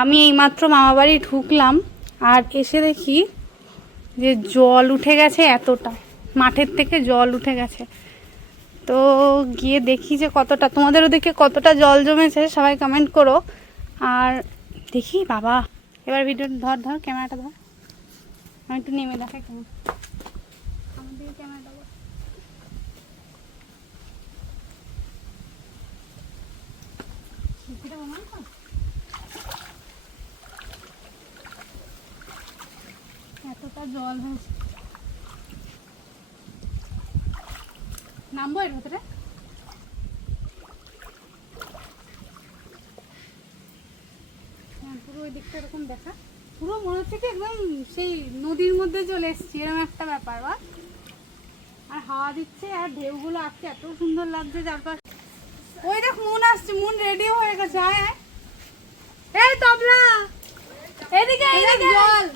আমি এইমাত্র মামা বাড়ি ঢুকলাম আর এসে দেখি যে জল উঠে গেছে, এতটা মাঠের থেকে জল উঠে গেছে। তো গিয়ে দেখি যে কতটা, তোমাদের ওদিকে কতটা জল জমেছে সবাই কমেন্ট করো। আর দেখি বাবা, এবার ভিডিও ধর ক্যামেরাটা ধর, আমি একটু নেমে দেখাই কেমন আমার দিকে ক্যামেরাটা। এতটা জল হয়েছে, নামবো এর ভেতরে। পুরো ওই দিকটা এরকম দেখা, পুরো মনে হচ্ছে কি একদম সেই নদীর মধ্যে চলে এসেছি, এরকম একটা ব্যাপার। বা আর হাওয়া দিচ্ছে আর ঢেউগুলো আসছে, এত সুন্দর লাগছে চারপাশ। ওই দেখ মুন আসছে, মুন রেডি হয়ে গেছে। আয় এই তবলা, এদিকে জল।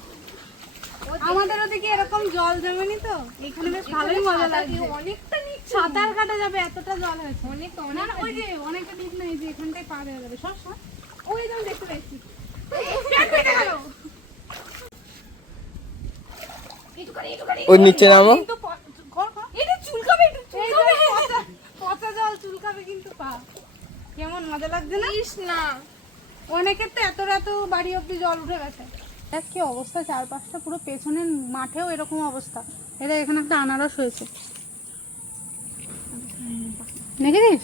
আমাদের ওদিকে এরকম জল জমেনি তো, এখানে বেশ ভালোই মজা লাগছে। অনেকটা সাঁতার কাটা যাবে, এতটা জল হয়েছে। অনেকটা না, ওই যে অনেকটা দিক না, এই যে এখানটায় পা দেওয়া যাবে। সব সব ওই যেমন দেখতে পাচ্ছি। ওই নিচে নামো, পচা জল চুলকাবে কিন্তু পা। কেমন মজা লাগছে না? অনেকের তো এত বাড়ি অব্দি জল উঠে গেছে। দেখ কি অবস্থা চারপাশটা, পুরো পেছনের মাঠেও এরকম অবস্থা। এটা এখানে একটা আনারস হয়েছে, দেখেছিস?